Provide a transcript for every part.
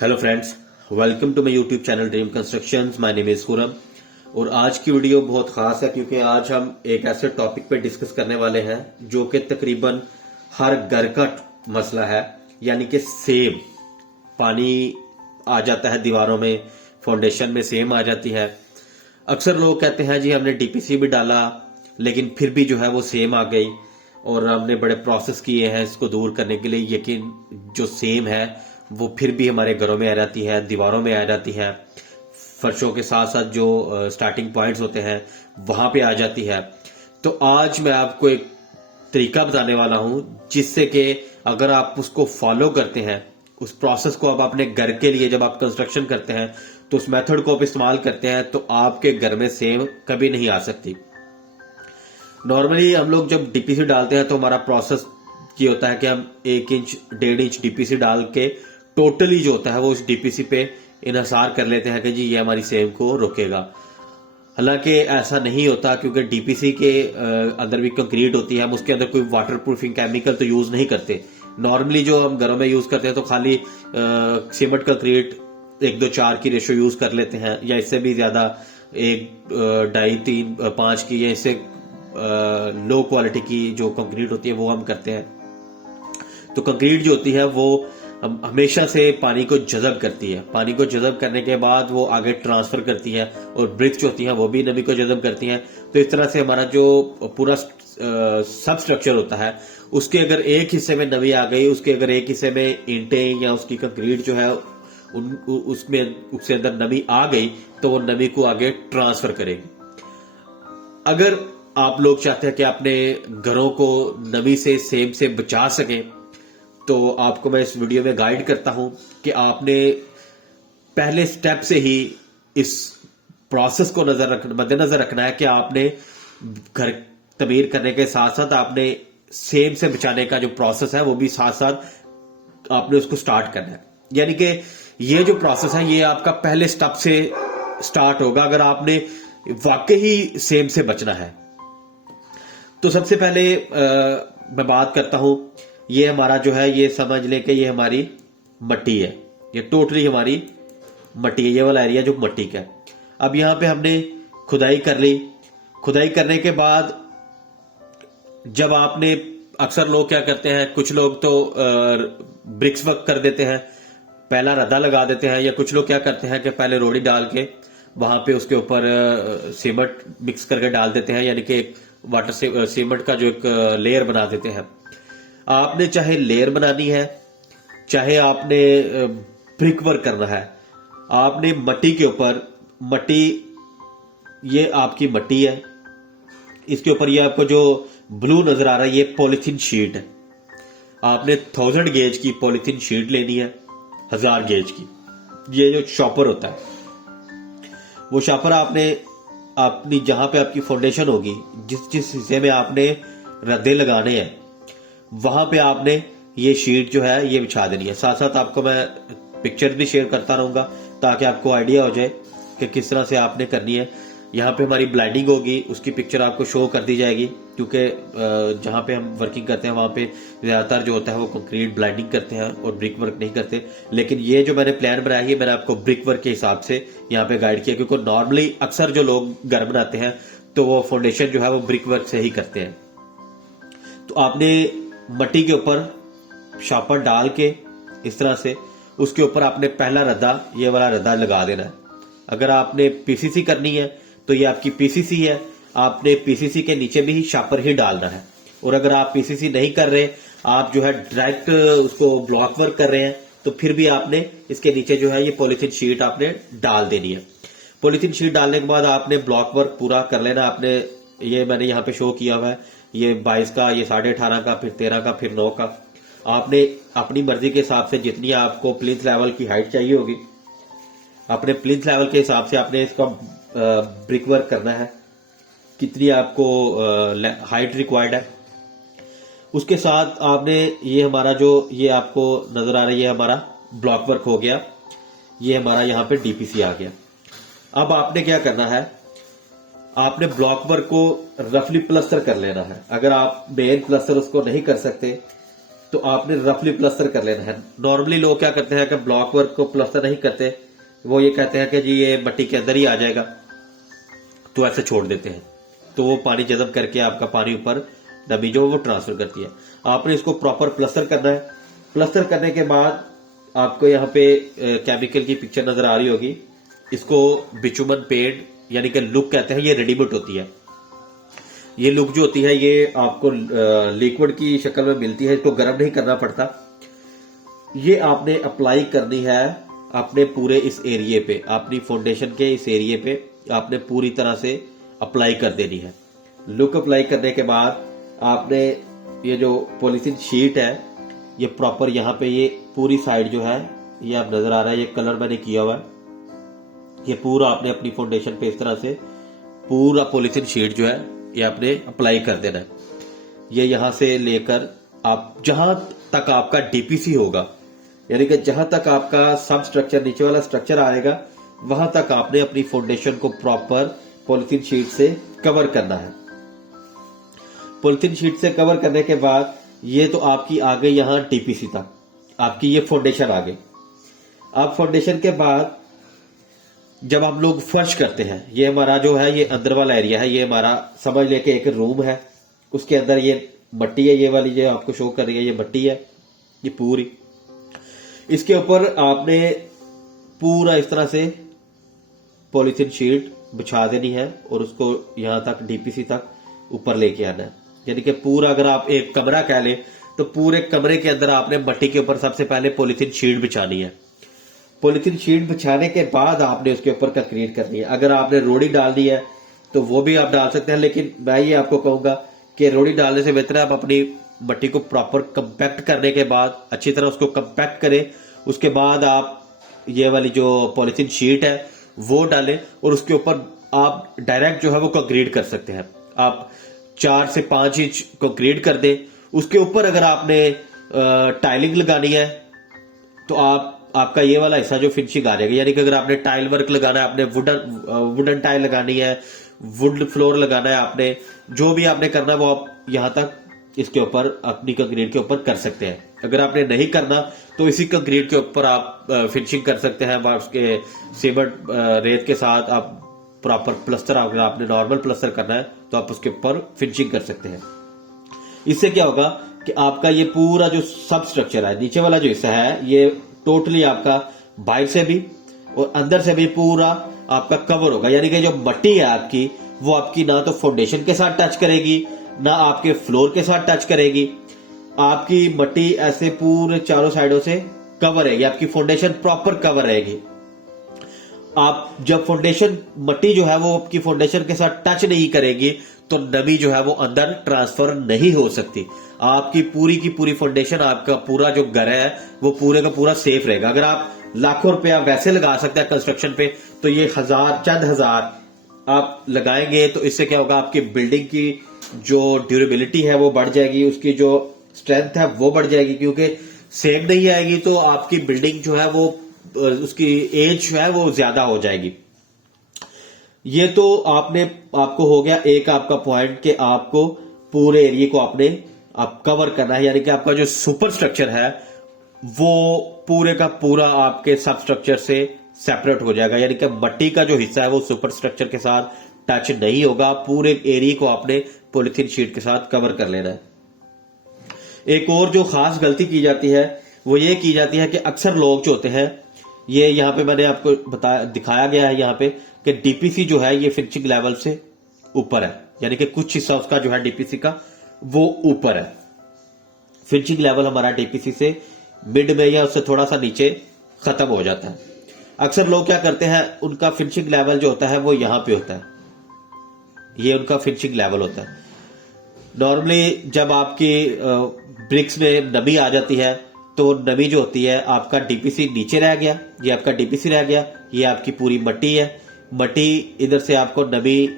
Hello friends, welcome to my YouTube channel dream constructions. My name is Khurram और आज की video बहुत खास है क्योंकि आज हम एक ऐसे टॉपिक पे डिस्कस करने वाले हैं जो कि तकरीबन हर घर का मसला है, यानी कि सेम पानी आ जाता है दीवारों में, फाउंडेशन में सेम आ जाती है। अक्सर लोग कहते हैं जी हमने डीपीसी भी डाला लेकिन फिर भी जो है वो सेम आ गई और हमने बड़े प्रोसेस किए हैं इसको दूर करने के लिए, यकीन जो सेम है वो फिर भी हमारे घरों में आ जाती है, दीवारों में आ जाती है, फर्शों के साथ साथ जो स्टार्टिंग पॉइंट्स होते हैं वहां पे आ जाती है। तो आज मैं आपको एक तरीका बताने वाला हूं जिससे कि अगर आप उसको फॉलो करते हैं, उस प्रोसेस को आप अपने घर के लिए जब आप कंस्ट्रक्शन करते हैं तो उस मेथड को आप इस्तेमाल करते हैं तो आपके घर में सेम कभी नहीं आ सकती। नॉर्मली हम लोग जब डीपीसी डालते हैं तो हमारा प्रोसेस ये होता है कि हम 1 इंच 1.5 इंच डीपीसी डाल के टोटली जो होता है वो उस डीपीसी पे इन्हसार कर लेते हैं कि जी ये हमारी सेम को रोकेगा। हालांकि ऐसा नहीं होता क्योंकि डीपीसी के अंदर भी कंक्रीट होती है, हम उसके अंदर कोई वाटर प्रूफिंग केमिकल तो यूज नहीं करते। नॉर्मली जो हम घरों में यूज करते हैं तो खाली सीमेंट कंक्रीट 1:2:4 की रेशो यूज कर लेते हैं या इससे भी ज्यादा 1, 2.5, 3, 5 की या इससे लो क्वालिटी की जो कंक्रीट होती है वो हम करते हैं। तो कंक्रीट जो होती है वो हमेशा से पानी को जज़ब करती है, पानी को जज़ब करने के बाद वो आगे ट्रांसफर करती है और ब्रिक्स जो होती हैं वो भी नमी को जज़ब करती हैं। तो इस तरह से हमारा जो पूरा सब स्ट्रक्चर होता है उसके अगर एक हिस्से में नमी आ गई, उसके अगर एक हिस्से में ईंटें या उसकी कंक्रीट जो है उसमें उसके अंदर नमी आ गई तो वो नमी को आगे ट्रांसफर करेगी। अगर आप लोग चाहते हैं कि अपने घरों को नमी से सेम से बचा सकें तो आपको मैं इस वीडियो में गाइड करता हूं कि आपने पहले स्टेप से ही इस प्रोसेस को मद्देनजर रखना है कि आपने घर तमीर करने के साथ साथ आपने सेम से बचाने का जो प्रोसेस है वो भी साथ साथ आपने उसको स्टार्ट करना है। यानी कि ये जो प्रोसेस है ये आपका पहले स्टेप से स्टार्ट होगा अगर आपने वाकई ही सेम से बचना है। तो सबसे पहले मैं बात करता हूं, ये हमारा जो है ये समझ लें कि ये हमारी मट्टी है, ये टोटली हमारी मट्टी है, ये वाला एरिया जो मट्टी का है। अब यहां पे हमने खुदाई कर ली। खुदाई करने के बाद जब आपने, अक्सर लोग क्या करते हैं, कुछ लोग तो ब्रिक्स वर्क कर देते हैं, पहला रद्दा लगा देते हैं, या कुछ लोग क्या करते हैं कि पहले रोड़ी डाल के वहां पे उसके ऊपर सीमेंट मिक्स करके डाल देते हैं, यानी कि एक वाटर सीमेंट का जो एक लेयर बना देते हैं। आपने चाहे लेयर बनानी है चाहे आपने ब्रिक वर्क करना है, आपने मट्टी के ऊपर, मट्टी ये आपकी मट्टी है, इसके ऊपर ये आपको जो ब्लू नजर आ रहा है ये पॉलिथीन शीट है। आपने 1000 गेज की पॉलिथीन शीट लेनी है, 1000 गेज की। ये जो शॉपर होता है वो शॉपर आपने अपनी जहां पे आपकी फाउंडेशन होगी, जिस जिस हिस्से में आपने रद्दे लगाने हैं वहां पे आपने ये शीट जो है ये बिछा देनी है। साथ साथ आपको मैं पिक्चर भी शेयर करता रहूंगा ताकि आपको आइडिया हो जाए कि किस तरह से आपने करनी है। यहाँ पे हमारी ब्लाइंडिंग होगी, उसकी पिक्चर आपको शो कर दी जाएगी क्योंकि जहां पे हम वर्किंग करते हैं वहां पे ज्यादातर जो होता है वो कंक्रीट ब्लाइंडिंग करते हैं और ब्रिक वर्क नहीं करते। लेकिन ये जो मैंने प्लान बनाया है मैंने आपको ब्रिक वर्क के हिसाब से यहाँ पे गाइड किया, क्योंकि नॉर्मली अक्सर जो लोग घर बनाते हैं तो वो फाउंडेशन जो है वो ब्रिक वर्क से ही करते हैं। तो आपने मट्टी के ऊपर शॉपर डाल के इस तरह से उसके ऊपर आपने पहला रद्दा, ये वाला रद्दा लगा देना है। अगर आपने पीसीसी करनी है तो ये आपकी पीसीसी है, आपने पीसीसी के नीचे भी शॉपर ही डालना है। और अगर आप पीसीसी नहीं कर रहे, आप जो है डायरेक्ट उसको ब्लॉक वर्क कर रहे हैं तो फिर भी आपने इसके नीचे जो है ये पॉलिथीन शीट आपने डाल देनी है। पॉलिथीन शीट डालने के बाद आपने ब्लॉक वर्क पूरा कर लेना। आपने ये मैंने यहाँ पे शो किया हुआ है, ये 22 का, ये 18.5 का, फिर 13 का, फिर 9 का। आपने अपनी मर्जी के हिसाब से जितनी आपको प्लिंथ लेवल की हाइट चाहिए होगी, अपने प्लिंथ लेवल के हिसाब से आपने इसका ब्रिक वर्क करना है, कितनी आपको हाइट रिक्वायर्ड है। उसके साथ आपने ये हमारा जो ये आपको नजर आ रहा है ये हमारा ब्लॉक वर्क हो गया, ये हमारा यहाँ पे डीपीसी आ गया। अब आपने क्या करना है, आपने ब्लॉक वर्क को रफली प्लस्तर कर लेना है। अगर आप मेन प्लस्तर उसको नहीं कर सकते तो आपने रफली प्लास्टर कर लेना है। नॉर्मली लोग क्या करते हैं कि ब्लॉक वर्क को प्लास्टर नहीं करते, वो ये कहते हैं कि जी ये मट्टी के अंदर ही आ जाएगा, तो ऐसे छोड़ देते हैं, तो वो पानी जज़ब करके आपका पानी ऊपर नमी जो वो ट्रांसफर करती है। आपने इसको प्रॉपर प्लास्टर करना है। प्लास्टर करने के बाद आपको यहाँ पे केमिकल की पिक्चर नजर आ रही होगी, इसको बिचुमन पेंट यानी कि लुक कहते हैं। ये रेडीमेड होती है। ये लुक जो होती है ये आपको लिक्विड की शक्ल में मिलती है, इसको गर्म नहीं करना पड़ता। ये आपने अप्लाई करनी है अपने पूरे इस एरिए पे, अपनी फाउंडेशन के इस एरिए पे आपने पूरी तरह से अप्लाई कर देनी है। लुक अप्लाई करने के बाद आपने ये जो पॉलीथीन शीट है ये प्रॉपर यहाँ पे ये पूरी साइड जो है ये आप नजर आ रहा है, ये कलर मैंने किया हुआ है, ये पूरा आपने अपनी फाउंडेशन पे इस तरह से पूरा पॉलीथीन शीट जो है ये आपने अप्लाई कर देना है। ये यहां से लेकर आप जहां तक आपका डीपीसी होगा, यानी कि जहां तक आपका सब स्ट्रक्चर नीचे वाला स्ट्रक्चर आएगा वहां तक आपने अपनी फाउंडेशन को प्रॉपर पॉलीथीन शीट से कवर करना है। पॉलीथीन शीट से कवर करने के बाद ये तो आपकी आ गई यहां डीपीसी तक, आपकी ये फाउंडेशन आ गई। अब फाउंडेशन के बाद जब हम लोग फर्श करते हैं, ये हमारा जो है ये अंदर वाला एरिया है, ये हमारा समझ लेके एक रूम है, उसके अंदर ये मट्टी है, ये वाली जो आपको शो कर रही है ये मट्टी है, ये पूरी। इसके ऊपर आपने पूरा इस तरह से पॉलीथीन शीट बिछा देनी है और उसको यहां तक डीपीसी तक ऊपर लेके आना है। यानी कि पूरा अगर आप एक कमरा कह लें तो पूरे कमरे के अंदर आपने मट्टी के ऊपर सबसे पहले पॉलीथीन शीट बिछानी है। पॉलीथीन शीट बिछाने के बाद आपने उसके ऊपर कंक्रीट करनी है। अगर आपने रोड़ी डालनी है तो वो भी आप डाल सकते हैं, लेकिन मैं ये आपको कहूंगा कि रोड़ी डालने से बेहतर है आप अपनी मट्टी को प्रॉपर कंपैक्ट करने के बाद अच्छी तरह उसको कंपैक्ट करें, उसके बाद आप ये वाली जो पॉलीथीन शीट है वो डालें और उसके ऊपर आप डायरेक्ट जो है वो कंक्रीट कर सकते हैं। आप 4 से 5 इंच कंक्रीट कर दें। उसके ऊपर अगर आपने टाइलिंग लगानी है तो आपका ये वाला हिस्सा जो फिनिशिंग आ जाएगा, यानी कि अगर आपने टाइल वर्क लगाना है, आपने वुडन टाइल लगानी है, वुड फ्लोर लगाना है, आपने जो भी आपने करना है वो आप यहां तक इसके ऊपर अपनी कंक्रीट के ऊपर कर सकते हैं। अगर आपने नहीं करना तो इसी कंक्रीट के ऊपर आप फिनिशिंग कर सकते हैं, उसके सीमेंट रेत के साथ आप प्रॉपर प्लास्टर, अगर आपने नॉर्मल प्लास्टर करना है तो आप उसके ऊपर फिनिशिंग कर सकते हैं। इससे क्या होगा कि आपका ये पूरा जो सब स्ट्रक्चर है, नीचे वाला जो हिस्सा है, ये टोटली आपका बाहर से भी और अंदर से भी पूरा आपका कवर होगा। यानी कि जो मट्टी है आपकी वो आपकी ना तो फाउंडेशन के साथ टच करेगी ना आपके फ्लोर के साथ टच करेगी। आपकी मट्टी ऐसे पूरे चारों साइडों से कवर रहेगी, आपकी फाउंडेशन प्रॉपर कवर रहेगी। आप जब फाउंडेशन मट्टी जो है वो आपकी फाउंडेशन के साथ टच नहीं करेगी तो नमी जो है वो अंदर ट्रांसफर नहीं हो सकती। आपकी पूरी की पूरी फाउंडेशन, आपका पूरा जो घर है वो पूरे का पूरा सेफ रहेगा। अगर आप लाखों रुपया वैसे लगा सकते हैं कंस्ट्रक्शन पे, तो ये चंद हजार आप लगाएंगे तो इससे क्या होगा, आपकी बिल्डिंग की जो ड्यूरेबिलिटी है वो बढ़ जाएगी, उसकी जो स्ट्रेंथ है वो बढ़ जाएगी, क्योंकि सेम नहीं आएगी तो आपकी बिल्डिंग जो है वो उसकी एज जो है वो ज्यादा हो जाएगी। ये तो आपको हो गया एक आपका पॉइंट कि आपको पूरे एरिया को आप कवर करना है, यानी कि आपका जो सुपर स्ट्रक्चर है वो पूरे का पूरा आपके सब स्ट्रक्चर से सेपरेट हो जाएगा। यानी कि मट्टी का जो हिस्सा है वो सुपर स्ट्रक्चर के साथ टच नहीं होगा, पूरे एरिया को आपने पॉलीथीन शीट के साथ कवर कर लेना है। एक और जो खास गलती की जाती है वो ये की जाती है कि अक्सर लोग जो होते हैं, ये यहाँ पे मैंने आपको दिखाया गया है यहाँ पे कि डीपीसी जो है ये फिनिशिंग लेवल से ऊपर है, यानी कि कुछ हिस्सा उसका जो है डीपीसी का वो ऊपर है। फिनिशिंग लेवल हमारा डीपीसी से मिड में या उससे थोड़ा सा नीचे खत्म हो जाता है। अक्सर लोग क्या करते हैं, उनका फिनिशिंग लेवल जो होता है वो यहां पे होता है, ये उनका फिनिशिंग लेवल होता है। नॉर्मली जब आपकी ब्रिक्स में नमी आ जाती है तो नमी जो होती है, आपका डीपीसी नीचे रह गया, ये आपका डीपीसी रह गया, ये आपकी पूरी मट्टी है। मट्टी इधर से आपको नमी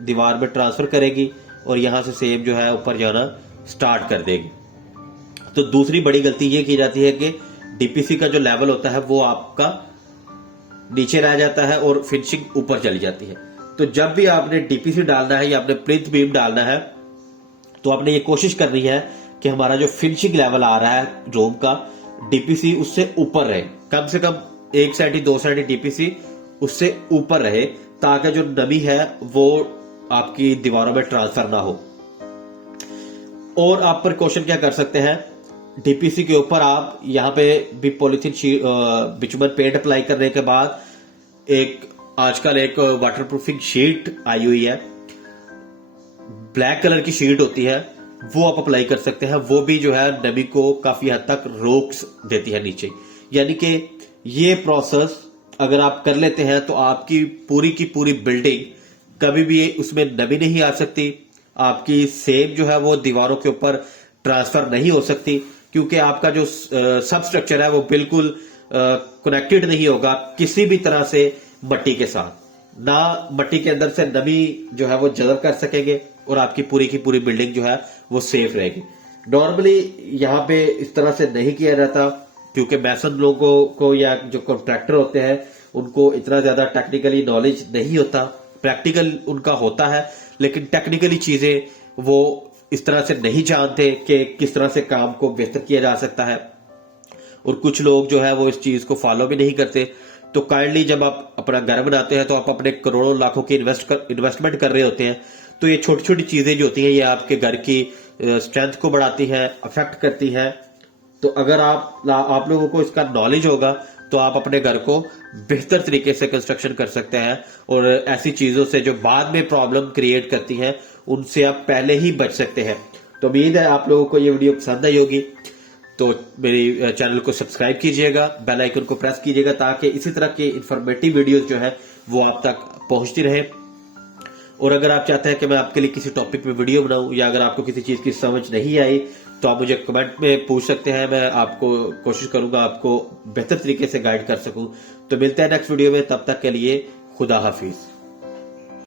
दीवार में ट्रांसफर करेगी और यहां से सेम जो है ऊपर जाना स्टार्ट कर देगी। तो दूसरी बड़ी गलती ये की जाती है कि डीपीसी का जो लेवल होता है वो आपका नीचे रह जाता है और फिनिशिंग ऊपर चली जाती है। तो जब भी आपने डीपीसी डालना है या आपने प्लिंथ बीम डालना है तो आपने ये कोशिश करनी है कि हमारा जो फिनिशिंग लेवल आ रहा है रूम का डीपीसी उससे ऊपर रहे, कम से कम 1 सेंटी 2 सेंटी डीपीसी उससे ऊपर रहे, ताकि जो नमी है वो आपकी दीवारों में ट्रांसफर ना हो। और आप प्रिकॉशन क्या कर सकते हैं, डीपीसी के ऊपर आप यहाँ पे भी पॉलिथीन बिटुमेन पेंट अप्लाई करने के बाद आजकल एक वाटरप्रूफिंग शीट आई हुई है, ब्लैक कलर की शीट होती है, वो आप अप्लाई कर सकते हैं। वो भी जो है नमी को काफी हद तक रोक देती है नीचे। यानी कि ये प्रोसेस अगर आप कर लेते हैं तो आपकी पूरी बिल्डिंग कभी भी उसमें नमी नहीं आ सकती, आपकी सेम जो है वो दीवारों के ऊपर ट्रांसफर नहीं हो सकती, क्योंकि आपका जो सब स्ट्रक्चर है वो बिल्कुल कनेक्टेड नहीं होगा किसी भी तरह से मट्टी के साथ। ना मट्टी के अंदर से नमी जो है वो जज़ब कर सकेंगे और आपकी पूरी बिल्डिंग जो है वो सेफ रहेगी। नॉर्मली यहाँ पे इस तरह से नहीं किया जाता, क्योंकि मैसन लोगों को या जो कॉन्ट्रैक्टर होते हैं उनको इतना ज्यादा टेक्निकली नॉलेज नहीं होता। प्रैक्टिकल उनका होता है, लेकिन टेक्निकली चीजें वो इस तरह से नहीं जानते कि किस तरह से काम को बेहतर किया जा सकता है, और कुछ लोग जो है वो इस चीज को फॉलो भी नहीं करते। तो काइंडली जब आप अपना घर बनाते हैं तो आप अपने करोड़ों लाखों की इन्वेस्टमेंट कर रहे होते हैं, तो ये छोटी छोटी चीजें जो होती हैं ये आपके घर की स्ट्रेंथ को बढ़ाती है, अफेक्ट करती है। तो अगर आप लोगों को इसका नॉलेज होगा तो आप अपने घर को बेहतर तरीके से कंस्ट्रक्शन कर सकते हैं, और ऐसी चीजों से जो बाद में प्रॉब्लम क्रिएट करती हैं उनसे आप पहले ही बच सकते हैं। तो उम्मीद है आप लोगों को ये वीडियो पसंद आई होगी। तो मेरी चैनल को सब्सक्राइब कीजिएगा, बेल आइकन को प्रेस कीजिएगा, ताकि इसी तरह के इंफॉर्मेटिव वीडियोस जो है वो आप तक पहुंचती रहे। और अगर आप चाहते हैं कि मैं आपके लिए किसी टॉपिक पे वीडियो बनाऊं, या अगर आपको किसी चीज की समझ नहीं आई तो आप मुझे कमेंट में पूछ सकते हैं। मैं आपको कोशिश करूंगा आपको बेहतर तरीके से गाइड कर सकूं। तो मिलते हैं नेक्स्ट वीडियो में, तब तक के लिए खुदा हाफिज।